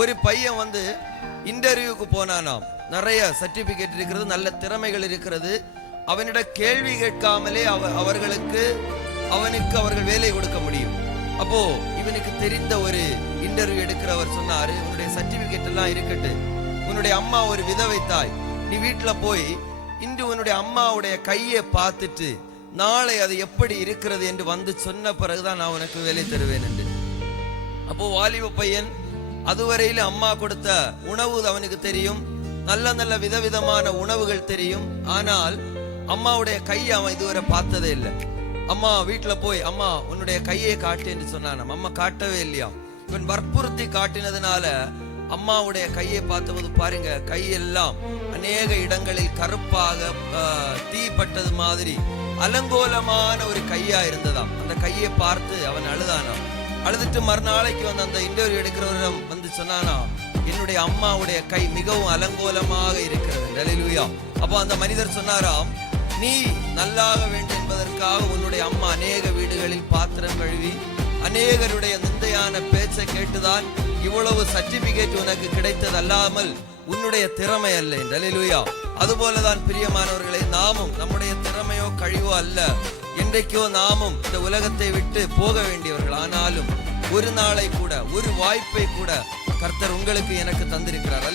ஒரு பையன் வந்து இன்டர்வியூக்கு போனானாம். நிறைய சர்டிபிகேட் இருக்கிறது, நல்ல திறமைகள் இருக்கிறது. அவனிட கேள்வி கேட்காமலே அவர்கள் வேலை கொடுக்க முடியும். அப்போ இவனுக்கு தெரிந்த ஒரு இன்டர்வியூ எடுக்கிறவர் சொன்னாரு, உன்னுடைய சர்டிபிகேட் எல்லாம் இருக்கட்டு, உன்னுடைய அம்மா ஒரு விதவை தாய், நீ வீட்டுல போய் இன்று உன்னுடைய அம்மாவுடைய கையை பார்த்துட்டு நாளை அது எப்படி இருக்கிறது என்று வந்து சொன்ன பிறகுதான் நான் உனக்கு வேலை தருவேன் என்று. அப்போ வாலிப பையன் அதுவரையில அம்மா கொடுத்த உணவு அவனுக்கு தெரியும், நல்ல நல்ல விதவிதமான உணவுகள் தெரியும். ஆனால் அம்மாவுடைய கையை அவன் இதுவரை பார்த்ததே இல்லை. அம்மா வீட்டுல போய் அம்மா உன்னுடைய கையை காட்டு என்று சொன்னான். அம்மா காட்டவே இல்லையா. இவன் வற்புறுத்தி காட்டினதுனால அம்மாவுடைய கையை பார்த்தபோது பாருங்க, கையெல்லாம் அநேக இடங்களில் கருப்பாக தீப்பட்டது மாதிரி அலங்கோலமான ஒரு கையா இருந்ததாம். அந்த கையை பார்த்து அவன் அழுதானாம். அழுதுட்டு மறுநாளைக்கு வந்து அந்த இன்டர்வியூ எடுக்கிறவரிடம் வந்து சொன்னானா, என்னுடைய அம்மாவுடைய கை மிகவும் அலங்கோலமாக இருக்கிறது. ஹல்லேலூயா. அப்போ அந்த மனிதர் சொன்னாராம், நீ நல்லாக வேண்டும் என்பதற்காக உன்னுடைய அம்மா அநேக வீடுகளில் பாத்திரம் கழுவி அநேகருடைய நிந்தையான பேச்சை கேட்டுதான் இவ்வளவு சர்டிபிகேட் உனக்கு கிடைத்தது, அல்லாமல் உன்னுடைய திறமை அல்ல. ஹல்லேலூயா. அதுபோலதான் பிரியமானவர்களை, நாமும் நம்முடைய திறமையோ கழிவோ அல்ல, என்றைக்கோ நாமும் இந்த உலகத்தை விட்டு போக வேண்டியவர்கள். ஆனாலும் ஒரு நாளை கூட, ஒரு வாய்ப்பை கூட கர்த்தர் உங்களுக்கு எனக்கு தந்திருக்கிறார்.